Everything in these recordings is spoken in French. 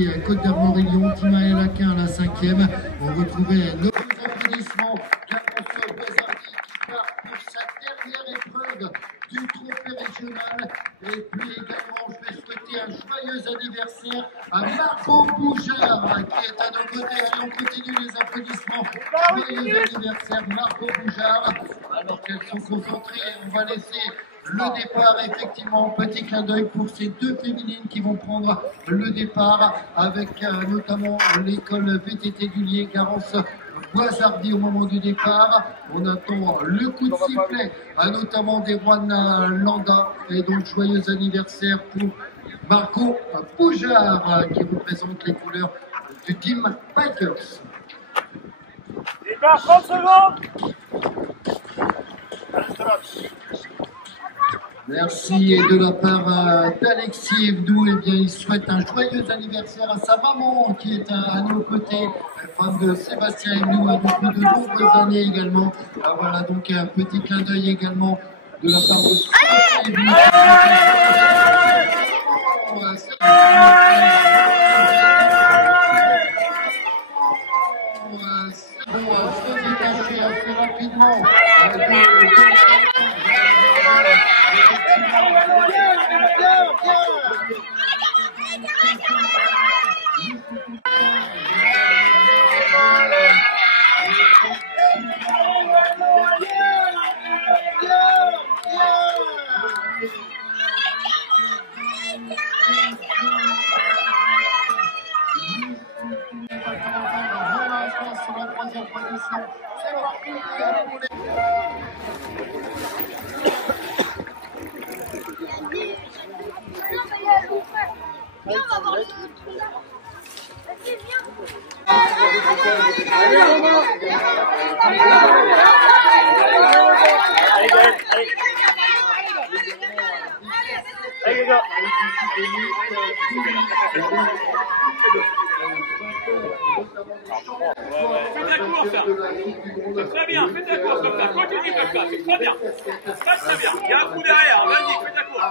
catégorie Côte d'Armor-Réunion, Timaël Aquin à la 5e. On retrouvait nos applaudissements d'Alfonso Boisardi qui part pour sa dernière épreuve du trophée régional. Et puis également, je vais souhaiter un joyeux anniversaire à Marco Boujard qui est à nos côtés. Allez, on continue les applaudissements. Joyeux anniversaire Marco Boujard. Alors qu'elles sont concentrées, on va laisser le départ, effectivement, petit clin d'œil pour ces deux féminines qui vont prendre le départ avec notamment l'école VTT du Lier, Garance Boisardi au moment du départ. On attend le coup de sifflet, notamment des Juan Landa. Et donc, joyeux anniversaire pour Marco Boujard qui représente les couleurs du team Bikers. Départ 30 secondes. Merci, et de la part d'Alexis Evdou, eh bien, il souhaite un joyeux anniversaire à sa maman qui est à nos côtés, fan de Sébastien Evdou depuis de nombreuses années également. Voilà, donc un petit clin d'œil également de la part de Sébastien Evdou. Se détacher assez rapidement. Très bien, fais ta course comme ça, continue comme ça, c'est très bien. Passe très bien, il y a un coup derrière, vas-y, fais ta course.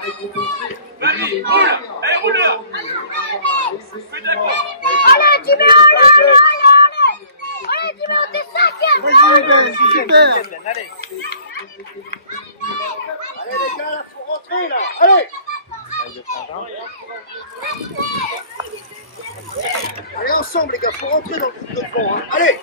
Vas-y, roule, allez, roule-leur. Fais ta course. Allez, tu mets, allez, tu mets, on est 5e. Vas-y, super. Allez. Allez les gars, là, faut rentrer là. Allez. Allez ensemble les gars, faut rentrer dans le groupe de devant. Hein. Allez.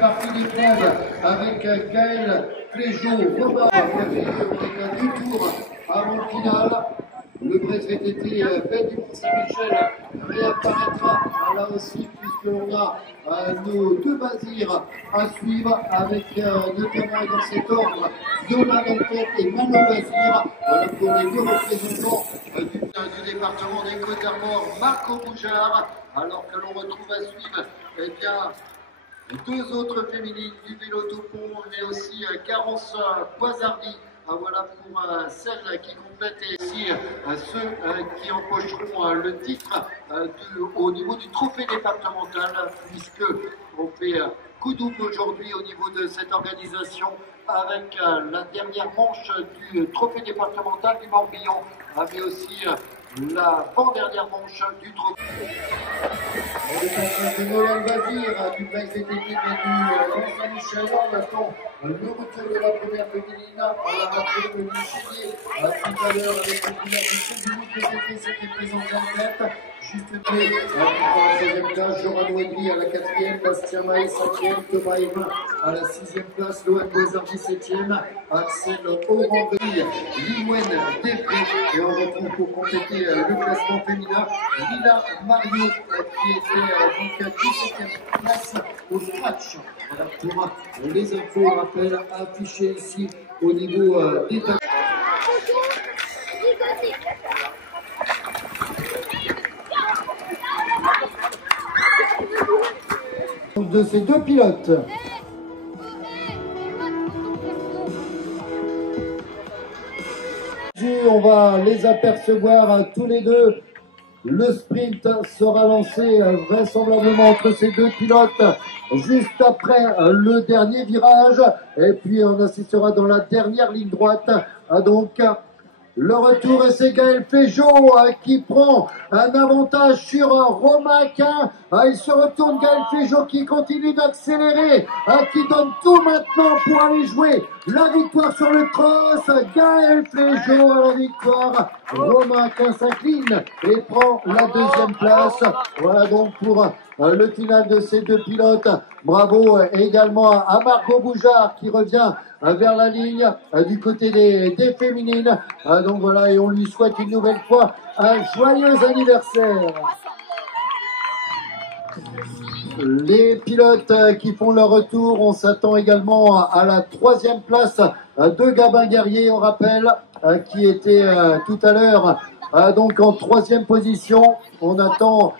Partie d'épreuve avec Gaël Clégeau, Robert, du tour avant le final. Le presse VTT Bête du Mont-Saint-Michel réapparaîtra là aussi, puisqu'on a nos deux basirs à suivre avec notamment dans cet ordre Yola Danquette et Mano Basir pour les deux représentants du département des Côtes d'Armor, Marco Boujard, alors que l'on retrouve à suivre eh bien, deux autres féminines du vélo Topon, mais aussi Garance Boisardi. Voilà pour celles qui complètent et ici ceux qui empocheront le titre au niveau du trophée départemental, puisque on fait coup double aujourd'hui au niveau de cette organisation avec la dernière manche du trophée départemental du Morbihan, mais aussi la avant-dernière manche du trophée. On est en train de Nolan Bazir du Place VTT du Mont-Saint-Michel. On attend le retour de la première féminine. On a rappelé le Michelier tout à l'heure avec le couleur du groupe VTT, c'était présenté en tête. Juste après, en 16e place, Joran Wedry à la 4e, Bastien Maé 5e, Thomas Evin à la 6e place, Lohan Boisardi 7e, Axel Oranville, Limwen Després, et on retrouve pour compléter le classement féminin Lila Mario qui était donc 17e place au scratch. Voilà pour les infos, rappel affichés ici au niveau des tableaux. De ces deux pilotes. On va les apercevoir tous les deux Le sprint sera lancé vraisemblablement entre ces deux pilotes juste après le dernier virage. Et puis on assistera dans la dernière ligne droite. Donc le retour, et c'est Gaël Féjot qui prend un avantage sur Romain Quin. Il se retourne, Gaël Féjot qui continue d'accélérer, qui donne tout maintenant pour aller jouer la victoire sur le cross. Gaël Féjot à la victoire. Romain Quin s'incline et prend la deuxième place. Voilà donc pour le final de ces deux pilotes. Bravo également à Margot Boujard qui revient vers la ligne du côté des féminines. Donc voilà, et on lui souhaite une nouvelle fois un joyeux anniversaire. Les pilotes qui font leur retour, on s'attend également à la troisième place de Gabin Guerrier, on rappelle, qui était tout à l'heure donc en troisième position. On attend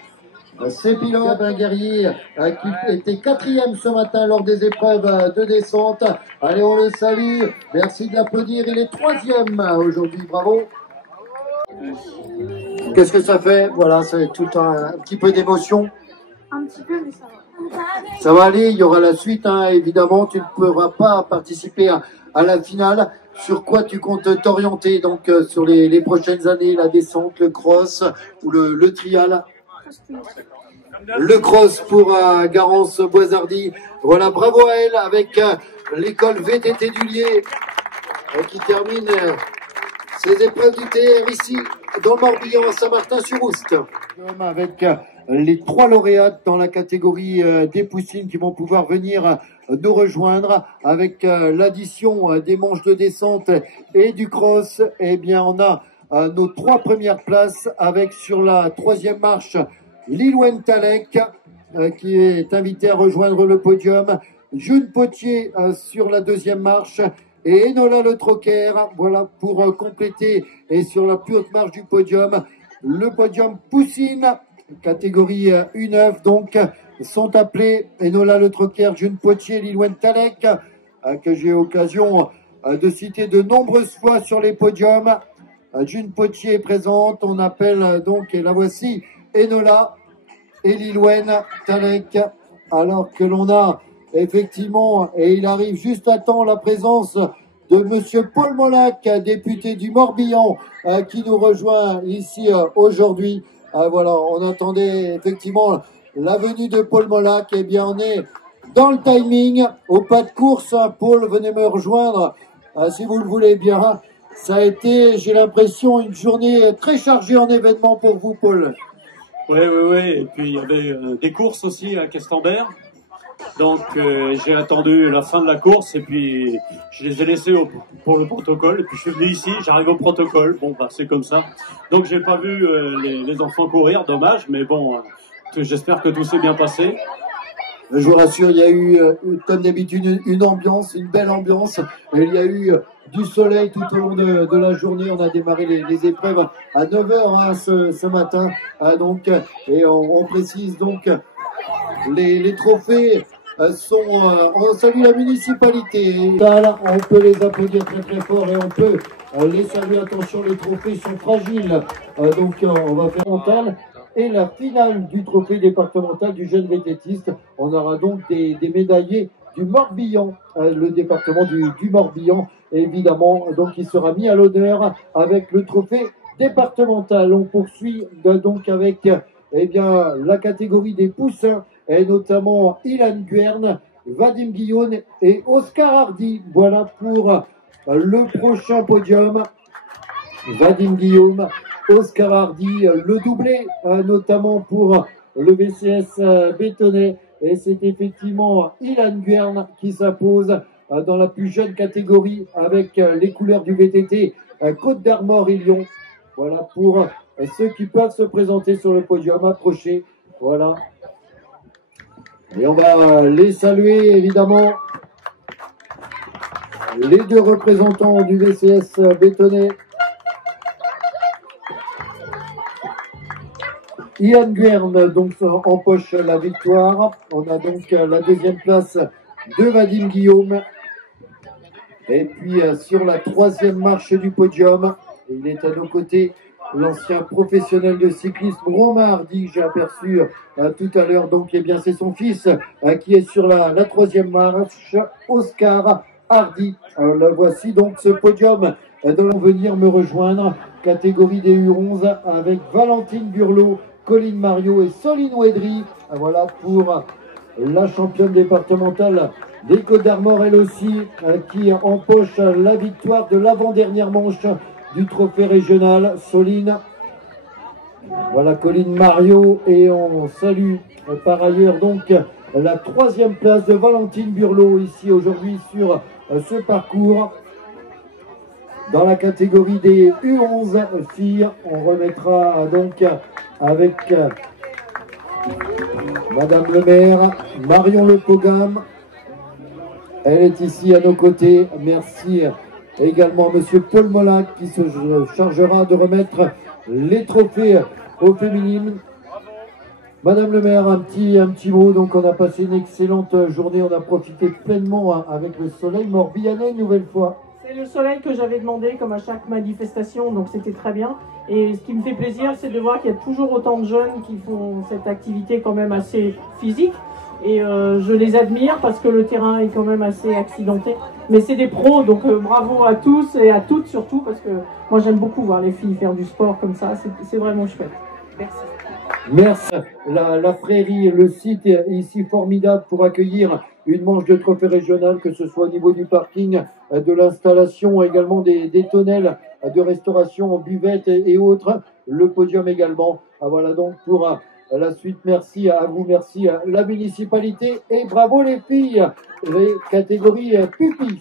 ces pilotes. Gabin Guerrier qui était quatrième ce matin lors des épreuves de descente. Allez, on le salue. Merci de l'applaudir. Il est troisième aujourd'hui. Bravo. Qu'est-ce que ça fait? Voilà, c'est tout un petit peu d'émotion. Un petit peu, mais ça va. Ça va aller, il y aura la suite, hein, évidemment, tu ne pourras pas participer à la finale. Sur quoi tu comptes t'orienter donc sur les prochaines années, la descente, le cross ou le trial? Le cross pour Garance Boisardy. Voilà, bravo à elle avec l'école VTT du Lier qui termine ses épreuves du TR ici dans le Morbihan à Saint-Martin-sur-Oust. Avec les trois lauréates dans la catégorie des poussines qui vont pouvoir venir nous rejoindre avec l'addition des manches de descente et du cross. Eh bien, on a nos trois premières places avec sur la troisième marche Lilwen Talek qui est invité à rejoindre le podium. June Potier sur la deuxième marche et Enola Le Troquer, voilà pour compléter et sur la plus haute marche du podium. Le podium poussine, catégorie U9 donc, sont appelés Enola Le Troquer, June Potier, Lilwen Talek, que j'ai occasion de citer de nombreuses fois sur les podiums. June Potier est présente, on appelle donc, et la voici, Enola et Lilwen Talek, alors que l'on a effectivement, et il arrive juste à temps, la présence de monsieur Paul Molac, député du Morbihan, qui nous rejoint ici aujourd'hui. Voilà, on attendait effectivement la venue de Paul Molac. Eh bien, on est dans le timing, au pas de course. Paul, venez me rejoindre si vous le voulez bien. Ça a été, j'ai l'impression, une journée très chargée en événements pour vous, Paul. Oui. Et puis, il y avait des courses aussi à Questembert. Donc j'ai attendu la fin de la course et puis je les ai laissés pour le protocole. Et puis je suis venu ici, j'arrive au protocole. Bon, bah c'est comme ça. Donc j'ai pas vu les enfants courir, dommage. Mais bon, j'espère que tout s'est bien passé. Je vous rassure, il y a eu, comme d'habitude, une ambiance, une belle ambiance. Et il y a eu du soleil tout au long de la journée. On a démarré les épreuves à 9h hein, ce matin. Donc, et on précise donc les trophées sont... on salue la municipalité. On peut les applaudir très très fort et on peut les saluer. Attention, les trophées sont fragiles. Donc on va faire mental. Et la finale du trophée départemental du jeune vététiste. On aura donc des médaillés du Morbihan, le département du Morbihan, évidemment. Donc il sera mis à l'honneur avec le trophée départemental. On poursuit donc avec eh bien, la catégorie des poussins, et notamment Ilan Guern, Vadim Guillaume et Oscar Hardy. Voilà pour le prochain podium. Vadim Guillaume, Oscar Hardy, le doublé, notamment pour le VCS Bétonnet. Et c'est effectivement Ilan Guern qui s'impose dans la plus jeune catégorie avec les couleurs du VTT Côte d'Armor et Lyon. Voilà pour ceux qui peuvent se présenter sur le podium, approcher. Voilà. Et on va les saluer, évidemment. Les deux représentants du VCS Bétonnet. Ilan Guern donc empoche la victoire. On a donc la deuxième place de Vadim Guillaume. Et puis sur la troisième marche du podium, il est à nos côtés l'ancien professionnel de cyclisme Romain Hardy, j'ai aperçu tout à l'heure. Donc, eh bien, c'est son fils qui est sur la troisième marche, Oscar Hardy. Le voici donc ce podium dont venir me rejoindre, catégorie des U11 avec Valentine Burlot, Colline Mario et Soline Ouedry. Voilà pour la championne départementale des Côtes-d'Armor, elle aussi, qui empoche la victoire de l'avant-dernière manche du trophée régional. Soline, voilà Colline Mario, et on salue par ailleurs donc la troisième place de Valentine Burlot ici aujourd'hui sur ce parcours. Dans la catégorie des U11 filles, on remettra donc avec Madame le maire, Marion Le Pogam. Elle est ici à nos côtés. Merci également à Monsieur Paul Molac qui se chargera de remettre les trophées aux féminines. Madame le maire, un petit mot. Donc on a passé une excellente journée. On a profité pleinement avec le soleil morbihanais une nouvelle fois. C'est le soleil que j'avais demandé comme à chaque manifestation, donc c'était très bien. Et ce qui me fait plaisir, c'est de voir qu'il y a toujours autant de jeunes qui font cette activité quand même assez physique. Et je les admire parce que le terrain est quand même assez accidenté. Mais c'est des pros, donc bravo à tous et à toutes surtout, parce que moi j'aime beaucoup voir les filles faire du sport comme ça, c'est vraiment chouette. Merci. Merci. La prairie, le site est ici formidable pour accueillir une manche de trophée régional, que ce soit au niveau du parking, de l'installation, également des tonnelles de restauration en buvette et autres. Le podium également. Voilà donc pour la suite. Merci à vous, merci à la municipalité et bravo les filles, les catégories pupilles.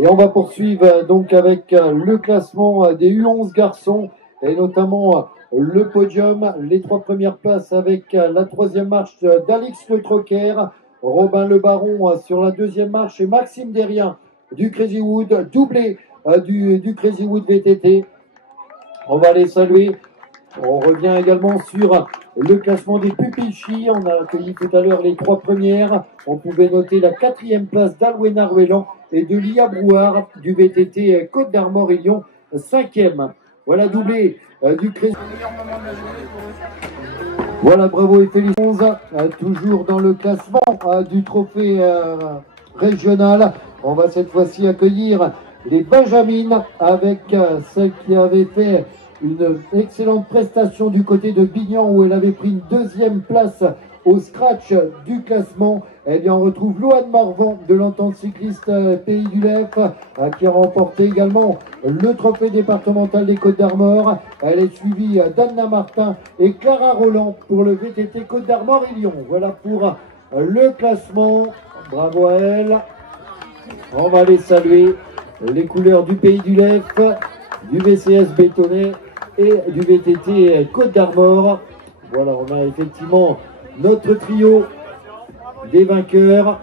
Et on va poursuivre donc avec le classement des U11 garçons et notamment le podium, les trois premières places avec la troisième marche d'Alix Le Troquer, Robin Le Baron sur la deuxième marche et Maxime Derrien du Crazy Wood, doublé du Crazy Wood VTT. On va les saluer. On revient également sur le classement des pupilles. On a accueilli tout à l'heure les trois premières. On pouvait noter la quatrième place d'Alwena Ruellan et de Lia Brouard du VTT Côte-d'Armor et Lyon, cinquième. Voilà, doublé du Crazy. Voilà, bravo et félicitations. Toujours dans le classement du trophée régional. On va cette fois-ci accueillir les Benjamines avec celle qui avait fait une excellente prestation du côté de Bignan où elle avait pris une deuxième place au scratch du classement. Eh bien, on retrouve Loane Marvan de l'entente cycliste Pays du Lef qui a remporté également le trophée départemental des Côtes-d'Armor. Elle est suivie d'Anna Martin et Clara Roland pour le VTT Côtes-d'Armor et Lyon. Voilà pour le classement. Bravo à elle. On va les saluer. Les couleurs du Pays du Lef, du VCS Bétonnet et du VTT Côtes-d'Armor. Voilà, on a effectivement notre trio des vainqueurs.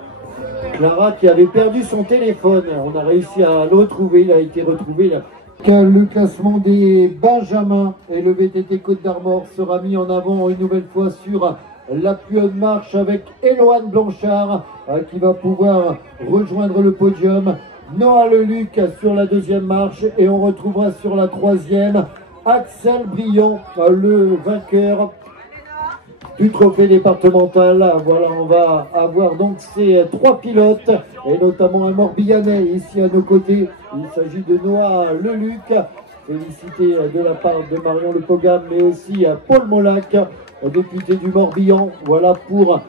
Clara qui avait perdu son téléphone. On a réussi à le retrouver. Il a été retrouvé là. Le classement des Benjamins et le VTT Côtes-d'Armor sera mis en avant une nouvelle fois sur la plus haute marche avec Éloane Blanchard qui va pouvoir rejoindre le podium. Noah Leluc sur la deuxième marche et on retrouvera sur la troisième Axel Briand, le vainqueur du trophée départemental. Voilà, on va avoir donc ces trois pilotes et notamment un Morbihanais ici à nos côtés. Il s'agit de Noah Leluc. Félicité de la part de Marion Le Pogam, mais aussi à Paul Molac, député du Morbihan. Voilà pour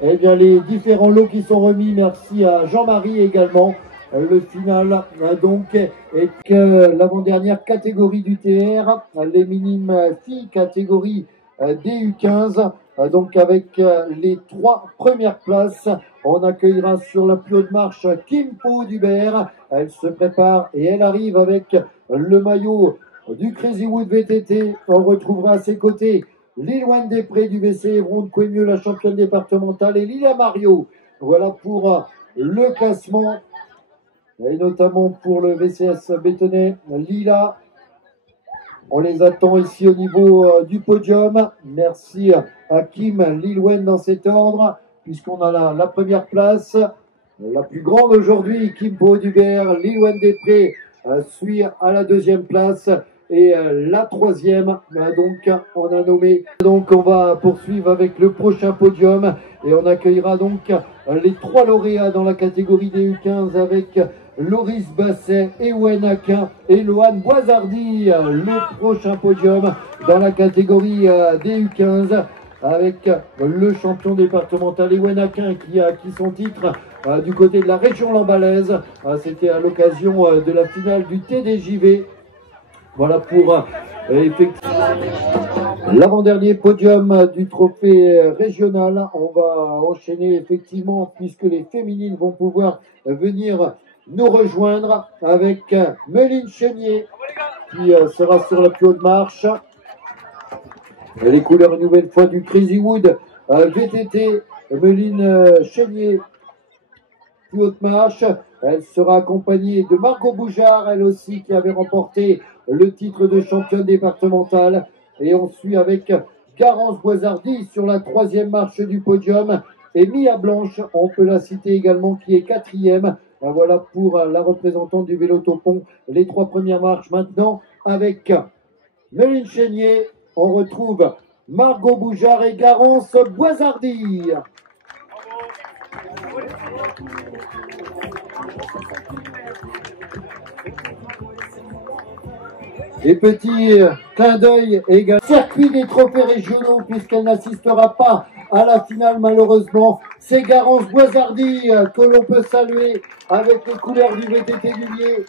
eh bien, les différents lots qui sont remis. Merci à Jean-Marie également. Le final donc est que l'avant-dernière catégorie du TR, les minimes filles catégorie DU15, donc avec les trois premières places. On accueillera sur la plus haute marche Kim Po Dubert. Elle se prépare et elle arrive avec le maillot du Crazy Wood VTT. On retrouvera à ses côtés Liloane Després du VC Évron de Couémieux, la championne départementale, et Lila Mario. Voilà pour le classement. Et notamment pour le VCS Bétonnet, Lila. On les attend ici au niveau du podium. Merci à Kim Lilwen dans cet ordre, puisqu'on a la première place. La plus grande aujourd'hui, Kim Po Dubert, Lilwen Després suit à la deuxième place. Et la troisième, donc on a nommé. Donc on va poursuivre avec le prochain podium et on accueillera donc les 3 lauréats dans la catégorie des U15 avec Loris Basset, Ewen Aquin et Lohan Boisardi. Le prochain podium dans la catégorie des U15 avec le champion départemental Ewen Aquin qui a acquis son titre du côté de la région lambalaise. C'était à l'occasion de la finale du TDJV. Voilà pour l'avant-dernier podium du trophée régional. On va enchaîner effectivement puisque les féminines vont pouvoir venir nous rejoindre avec Méline Chénier qui sera sur la plus haute marche. Et les couleurs une nouvelle fois du Crazy Wood VTT. Méline Chénier, plus haute marche. Elle sera accompagnée de Margot Boujard, elle aussi qui avait remporté le titre de championne départementale. Et on suit avec Garance Boisardi sur la 3e marche du podium. Et Mia Blanche, on peut la citer également, qui est 4e. Voilà pour la représentante du vélo topon. Les 3 premières marches maintenant avec Méline Chénier. On retrouve Margot Boujard et Garance Boisardi. Et petit clin d'œil également. Circuit des trophées régionaux puisqu'elle n'assistera pas à la finale malheureusement. C'est Garance Boisardi que l'on peut saluer avec les couleurs du VTT du Lier.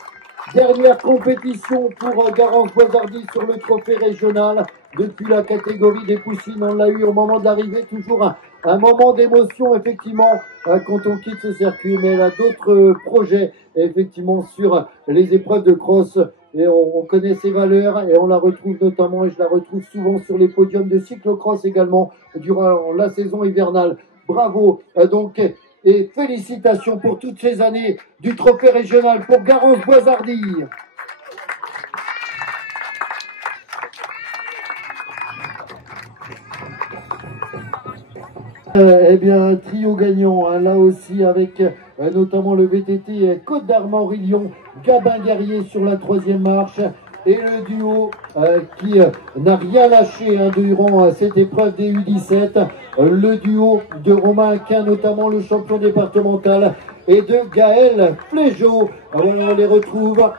Dernière compétition pour Garance Boisardi sur le trophée régional. Depuis la catégorie des poussines, on l'a eu au moment de l'arrivée. Toujours un moment d'émotion effectivement quand on quitte ce circuit. Mais elle a d'autres projets effectivement sur les épreuves de cross. Et on connaît ses valeurs et on la retrouve notamment, et je la retrouve souvent sur les podiums de cyclocross également durant la saison hivernale. Bravo donc et félicitations pour toutes ces années du trophée régional pour Garance Boisardi. Eh bien, trio gagnant, hein, là aussi avec notamment le VTT Côte d'Armor-Lyon, Gabin Guerrier sur la 3e marche et le duo qui n'a rien lâché hein, durant cette épreuve des U17, le duo de Romain Aquin, notamment le champion départemental, et de Gaël Flégeau. Voilà, on les retrouve.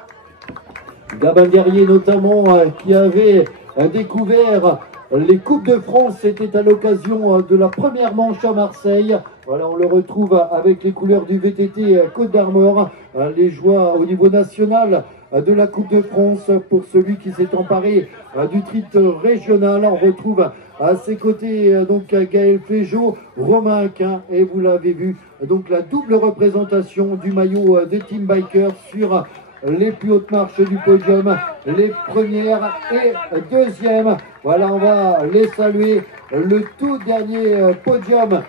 Gabin Guerrier notamment qui avait découvert les Coupes de France, c'était à l'occasion de la première manche à Marseille. Voilà, on le retrouve avec les couleurs du VTT Côte d'Armor. Les joies au niveau national de la Coupe de France pour celui qui s'est emparé du titre régional. On retrouve à ses côtés donc Gaël Flégeau, Romain Aquin et vous l'avez vu, donc la double représentation du maillot de Team Biker sur les plus hautes marches du podium, les premières et deuxièmes. Voilà, on va les saluer. Le tout dernier podium,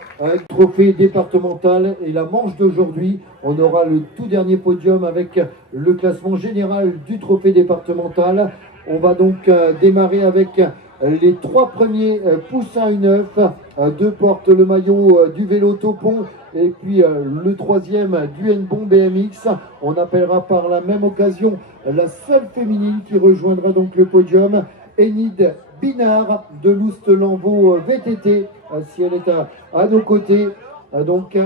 trophée départemental et la manche d'aujourd'hui. On aura le tout dernier podium avec le classement général du trophée départemental. On va donc démarrer avec les 3 premiers poussins U9. 2 portent le maillot du vélo topon. Et puis le 3e du N-Bon BMX. On appellera par la même occasion la seule féminine qui rejoindra donc le podium, Enid Binard de Loust-Lambeau VTT, si elle est à nos côtés. Donc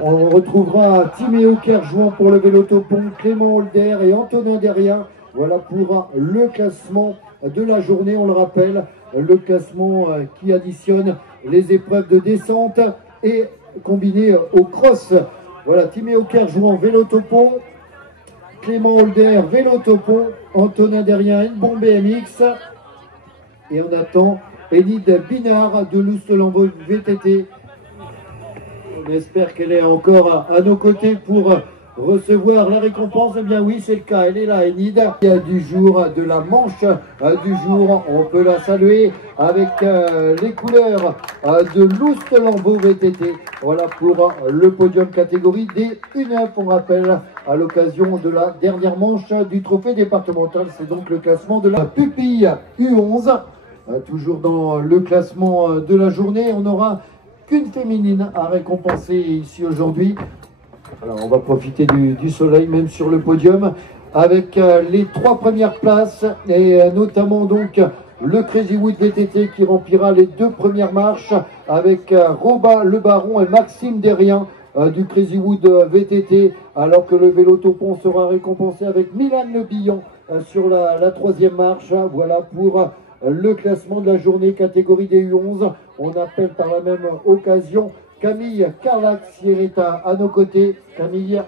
on retrouvera Timéo Kerjouan pour le vélo topon, Clément Holder et Antonin Derrien. Voilà pour le classement de la journée, on le rappelle, le classement qui additionne les épreuves de descente et combiné au cross. Voilà, Timéo Kerjouan vélo topon, Clément Holder vélo topon, Antonin Derrien N-Bon BMX et on attend Enid Binard de Loust-Lambeau VTT. On espère qu'elle est encore à nos côtés pour recevoir la récompense. Eh bien oui, c'est le cas, elle est là, Enid. Il y a du jour, de la manche du jour, on peut la saluer avec les couleurs de Loust-Lambeau VTT. Voilà pour le podium catégorie des U9, on rappelle, à l'occasion de la dernière manche du trophée départemental. C'est donc le classement de la pupille U11. Toujours dans le classement de la journée, on n'aura qu'une féminine à récompenser ici aujourd'hui. Alors on va profiter du soleil même sur le podium avec les 3 premières places et notamment donc le Crazy Wood VTT qui remplira les 2 premières marches avec Robin Le Baron et Maxime Derrien du Crazy Wood VTT, alors que le vélo Topon sera récompensé avec Milan Le Billon sur la 3e marche. Voilà pour le classement de la journée catégorie des U11. On appelle par la même occasion Camille Carlac qui est à nos côtés. Camille,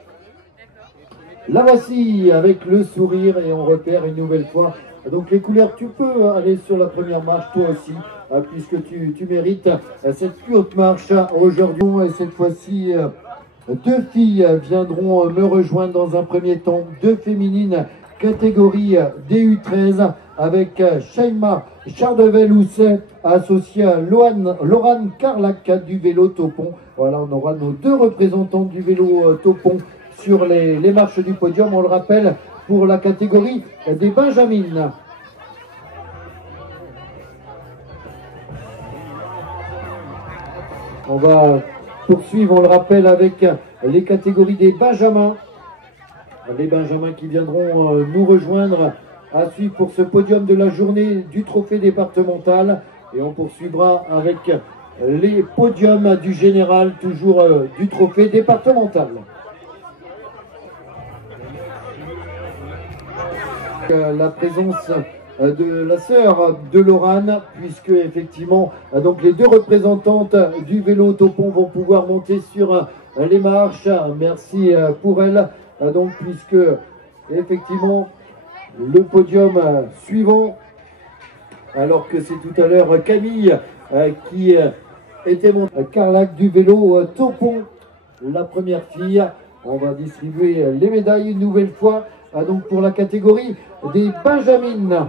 la voici avec le sourire et on repère une nouvelle fois. Donc les couleurs, tu peux aller sur la première marche toi aussi, puisque tu mérites cette plus haute marche aujourd'hui. Et cette fois-ci, 2 filles viendront me rejoindre dans un premier temps, 2 féminines catégorie DU13 avec Shaima Chardevel-Housset associée à Laurane Carlac du vélo Topon. Voilà, on aura nos 2 représentants du vélo Topon sur les marches du podium, on le rappelle, pour la catégorie des Benjamines. On va poursuivre, on le rappelle, avec les catégories des Benjamins. Les Benjamins qui viendront nous rejoindre à suivre pour ce podium de la journée du trophée départemental. Et on poursuivra avec les podiums du général, toujours du trophée départemental. La présence de la sœur de Laurane, puisque effectivement donc les 2 représentantes du vélo Topon vont pouvoir monter sur les marches. Merci pour elle, donc puisque effectivement le podium suivant, alors que c'est tout à l'heure Camille qui était montée, Carlac du vélo Topon, la première fille. On va distribuer les médailles une nouvelle fois. Donc pour la catégorie des Benjamines.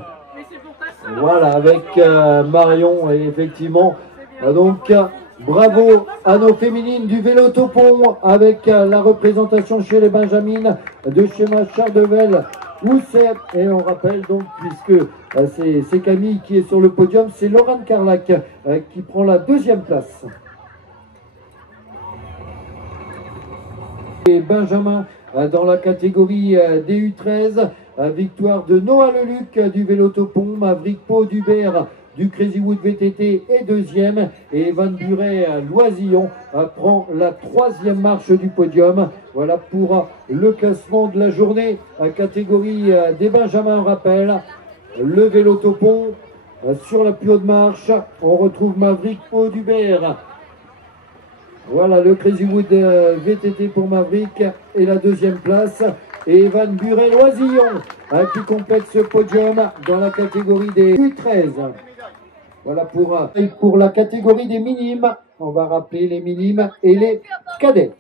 Voilà, avec Marion, et effectivement, donc bravo à nos féminines du vélo Topon, avec la représentation chez les Benjamines de Shaima Chardevel-Housset. Et on rappelle donc, puisque c'est Camille qui est sur le podium, c'est Laurane Carlac qui prend la 2e place. Et Benjamin dans la catégorie DU13, victoire de Noah Leluc du vélo Topon, Maverick Pau d'Hubert du Crazy Wood VTT est 2e, et Evan Buret Loisillon prend la 3e marche du podium. Voilà pour le classement de la journée, catégorie des Benjamins. On rappelle le vélo Topon sur la plus haute marche. On retrouve Maverick Pau d'Hubert. Voilà le Crazy Wood VTT pour Maverick et la 2e place. Et Evan Buret Loisillon qui complète ce podium dans la catégorie des U13. Voilà pour la catégorie des minimes. On va rappeler les minimes et les cadets.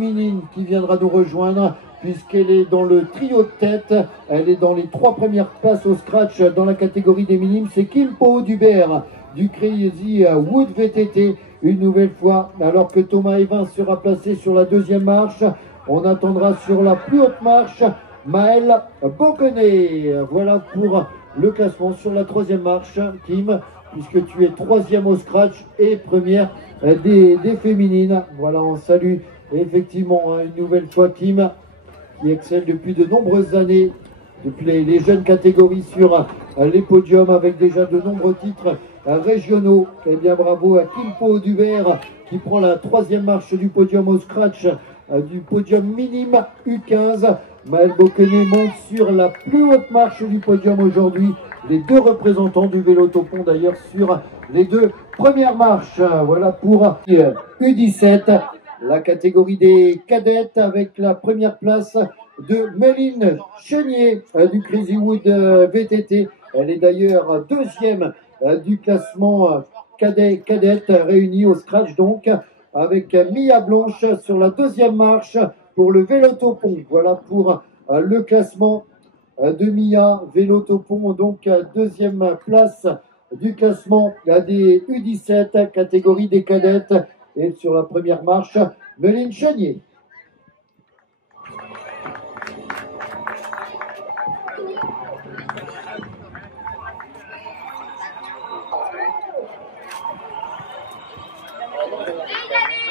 Minime qui viendra nous rejoindre puisqu'elle est dans le trio de tête. Elle est dans les 3 premières places au scratch dans la catégorie des minimes. C'est Kim Pau d'Hubert du Crazy Wood VTT. Une nouvelle fois, alors que Thomas Evans sera placé sur la 2e marche, on attendra sur la plus haute marche Maël Boconnet. Voilà pour le classement sur la 3e marche, Kim, puisque tu es 3e au scratch et première des féminines. Voilà, on salue effectivement une nouvelle fois Kim, qui excelle depuis de nombreuses années, depuis les jeunes catégories sur les podiums, avec déjà de nombreux titres régionaux. Et bien bravo à Kim Pau d'Hubert qui prend la 3e marche du podium au scratch du podium minime U15. Maël Boconnet monte sur la plus haute marche du podium aujourd'hui. Les 2 représentants du vélo Topon d'ailleurs sur les 2 premières marches. Voilà pour U17, la catégorie des cadettes, avec la première place de Méline Chenier du Crazy Wood VTT. Elle est d'ailleurs 2e du classement cadette réunis au scratch, donc avec Mia Blanche sur la 2e marche pour le vélo Topon. Voilà pour le classement de Mia, vélo Topon, donc 2e place du classement des U17 catégorie des cadettes, et sur la première marche Méline Chenier.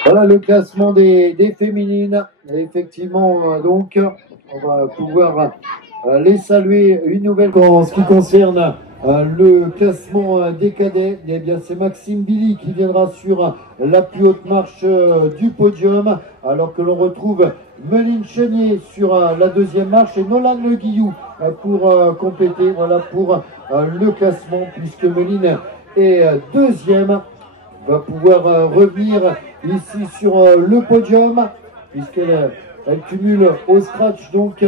Voilà le classement des féminines. Et effectivement, donc, on va pouvoir les saluer une nouvelle fois. En ce qui concerne le classement des cadets, eh bien c'est Maxime Billy qui viendra sur la plus haute marche du podium, alors que l'on retrouve Meline Chenier sur la deuxième marche et Nolan Le Guillou pour compléter, voilà, pour le classement, puisque Meline est deuxième, va pouvoir revenir ici sur le podium, puisqu'elle cumule au scratch donc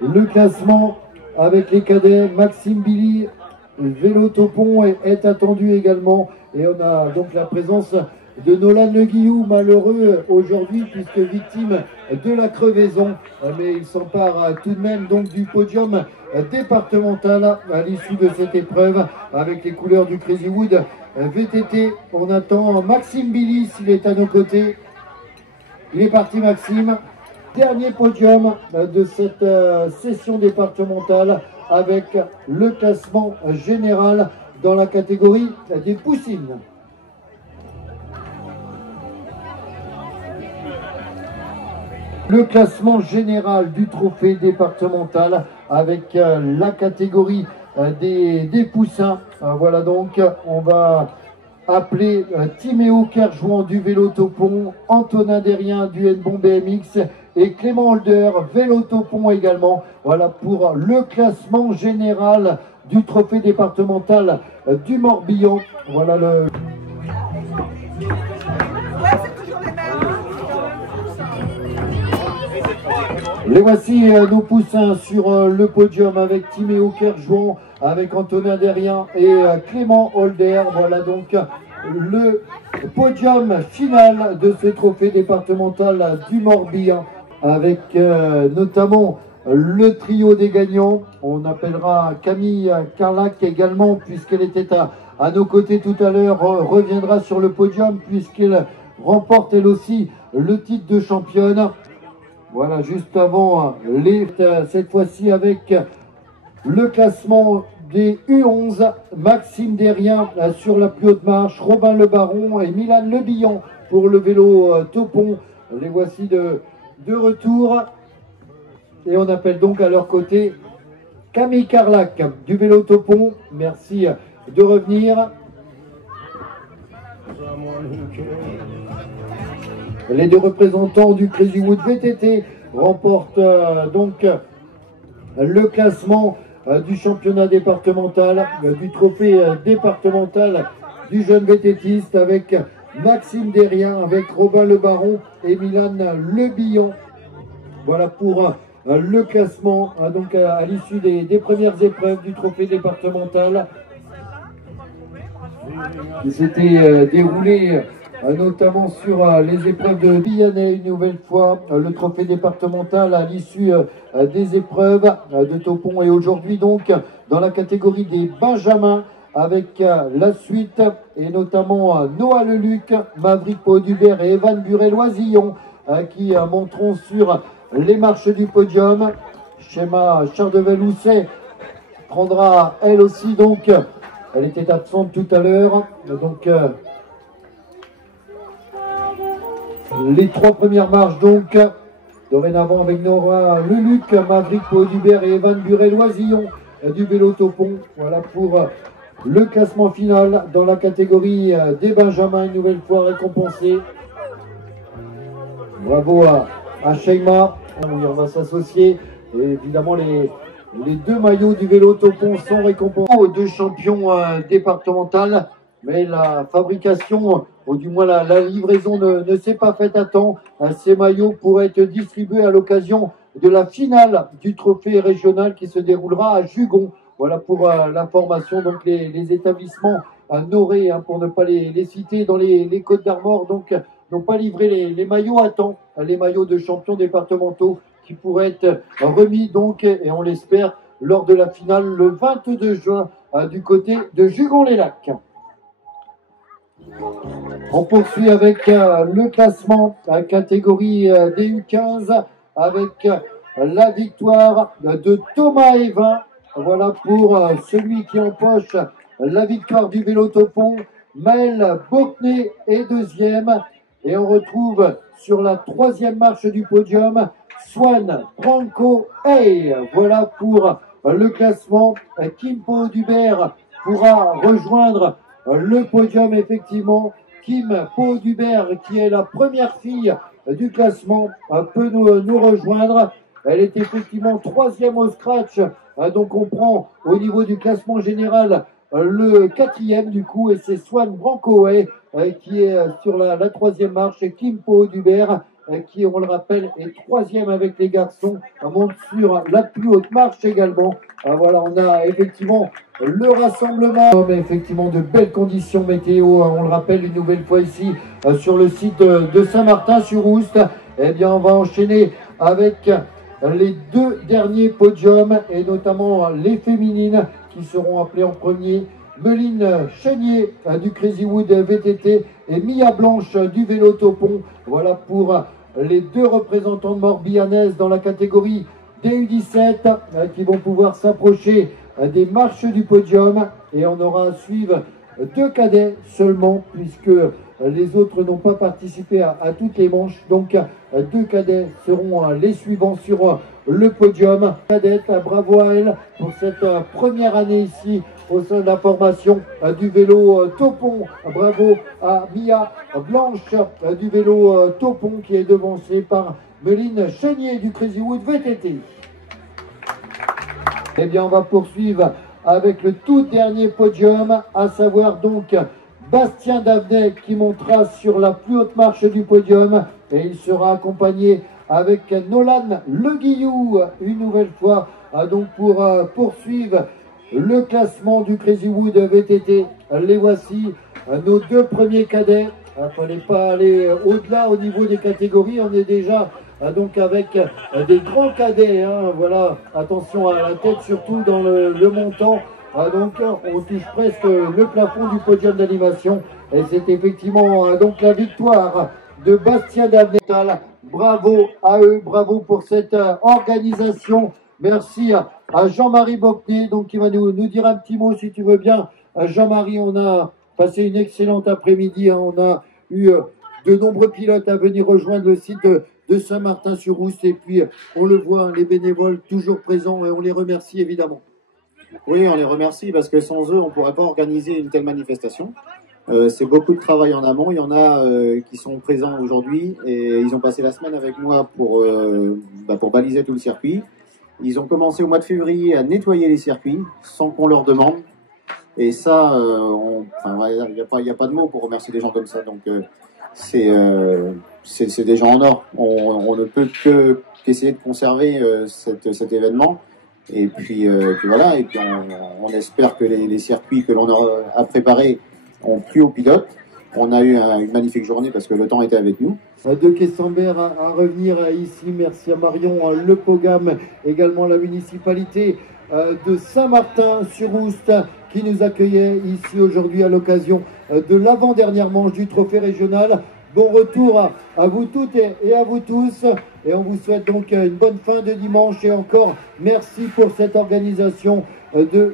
le classement avec les cadets. Maxime Billy, vélo topon est attendu également, et on a donc la présence de Nolan Le Guillou, malheureux aujourd'hui puisque victime de la crevaison, mais il s'empare tout de même donc du podium départemental à l'issue de cette épreuve avec les couleurs du Crazy Wood VTT. On attend Maxime Billy s'il est à nos côtés. Il est parti Maxime. Dernier podium de cette session départementale avec le classement général dans la catégorie des poussines. Le classement général du trophée départemental avec la catégorie des poussins. Voilà donc, on va appeler Timéo Kerjouan du vélo topon, Antonin Derrien du N-Bon BMX et Clément Holder, vélo topon également. Voilà pour le classement général du trophée départemental du Morbihan. Voilà le... Les voici nos poussins sur le podium avec Timéo Kerjouan, avec Antonin Derrien et Clément Holder. Voilà donc le podium final de ce trophée départemental du Morbihan, avec notamment le trio des gagnants. On appellera Camille Carlac également, puisqu'elle était à nos côtés tout à l'heure, reviendra sur le podium puisqu'elle remporte elle aussi le titre de championne. Voilà, juste avant cette fois-ci avec le classement des U11, Maxime Derrien sur la plus haute marche, Robin Le Baron et Milan Le Billon pour le vélo topon. Les voici de retour. Et on appelle donc à leur côté Camille Carlac du vélo topon. Merci de revenir. Les deux représentants du Crazy Wood VTT remportent donc le classement du championnat départemental, du trophée départemental du jeune VTTiste, avec Maxime Derrien, avec Robin Le Baron et Milan Le Billon. Voilà pour le classement donc à l'issue des premières épreuves du trophée départemental qui s'était déroulé notamment sur les épreuves de Billanais. Une nouvelle fois le trophée départemental à l'issue des épreuves de topon, et aujourd'hui donc dans la catégorie des benjamins avec la suite et notamment Noah Leluc, Maverick Paudubert et Evan Burel-Oisillon qui monteront sur les marches du podium. Schéma Chardevel-Housset prendra elle aussi, donc elle était absente tout à l'heure, donc les trois premières marches donc dorénavant avec Nora Leluc, Maverick Paudubert et Evan Burel-Oisillon du vélo topon. Voilà pour le classement final dans la catégorie des benjamins, une nouvelle fois récompensé. Bravo à Sheima. On va s'associer, et évidemment les deux maillots du vélo topon sont récompensés. Deux champions départementales, mais la fabrication, ou du moins la livraison ne s'est pas faite à temps. Ces maillots pourraient être distribués à l'occasion de la finale du trophée régional qui se déroulera à Jugon. Voilà pour l'information. Donc les établissements Noré, pour ne pas les citer, dans les Côtes d'Armor, donc n'ont pas livré les maillots à temps, les maillots de champions départementaux qui pourraient être remis donc, et on l'espère, lors de la finale le 22 juin du côté de Jugon-les-Lacs. On poursuit avec le classement à catégorie des U15 avec la victoire de Thomas Evin. Voilà pour celui qui empoche la victoire du vélo topon. Maël Bocnet est deuxième Et on retrouve sur la 3e marche du podium Swan Branco Hey. Voilà pour le classement. Kim Po Dubert pourra rejoindre le podium effectivement. Kim Po Dubert, qui est la première fille du classement, peut nous rejoindre. Elle est effectivement 3e au scratch. Donc on prend au niveau du classement général le 4e du coup, et c'est Swan Branco Hey qui est sur la 3e marche, et Kim Po Dubert qui, on le rappelle, est 3e avec les garçons, monte sur la plus haute marche également. Voilà, on a effectivement le rassemblement, effectivement de belles conditions météo, on le rappelle une nouvelle fois ici sur le site de Saint-Martin-sur-Oust. Eh bien, on va enchaîner avec les 2 derniers podiums, et notamment les féminines qui seront appelées en premier. Meline Chenier du Crazy Wood VTT et Mia Blanche du vélo Topon. Voilà pour les 2 représentants de Morbihannaise dans la catégorie DU17 qui vont pouvoir s'approcher des marches du podium. Et on aura à suivre 2 cadets seulement, puisque les autres n'ont pas participé à toutes les manches. Donc 2 cadets seront les suivants sur le podium. Cadette, bravo à elle pour cette première année ici au sein de la formation du vélo Topon. Bravo à Mia Blanche du vélo Topon, qui est devancée par Meline Chenier du Crazy Wood VTT. Eh bien, on va poursuivre avec le tout dernier podium, à savoir donc Bastien Davenet qui montera sur la plus haute marche du podium, et il sera accompagné avec Nolan Le Guillou une nouvelle fois, donc pour poursuivre le classement du Crazy Wood VTT. Les voici, nos 2 premiers cadets. Il ne fallait pas aller au-delà au niveau des catégories, on est déjà donc avec des grands cadets, hein. Voilà, attention à la tête surtout dans le montant. Donc on touche presque le plafond du podium d'animation, et c'est effectivement donc la victoire de Bastien Davenet. Bravo à eux, bravo pour cette organisation. Merci à Jean-Marie Bocnet, donc qui va nous dire un petit mot si tu veux bien. Jean-Marie, on a passé une excellente après-midi, hein. On a eu de nombreux pilotes à venir rejoindre le site de Saint-Martin-sur-Oust, et puis on le voit, les bénévoles toujours présents, et on les remercie évidemment. Oui, on les remercie parce que sans eux, on ne pourrait pas organiser une telle manifestation. C'est beaucoup de travail en amont. Il y en a qui sont présents aujourd'hui, et ils ont passé la semaine avec moi pour baliser tout le circuit. Ils ont commencé au mois de février à nettoyer les circuits sans qu'on leur demande. Et ça, il n'y a pas de mots pour remercier des gens comme ça. Donc c'est des gens en or. On ne peut qu'essayer de conserver cet événement. Et puis voilà, et puis on espère que les circuits que l'on a préparés ont plu aux pilotes. On a eu une magnifique journée parce que le temps était avec nous. De Quessambert à revenir ici, merci à Marion Le Pogam, également la municipalité de Saint-Martin-sur-Oust qui nous accueillait ici aujourd'hui à l'occasion de l'avant-dernière manche du trophée régional. Bon retour à vous toutes et à vous tous, et on vous souhaite donc une bonne fin de dimanche, et encore merci pour cette organisation de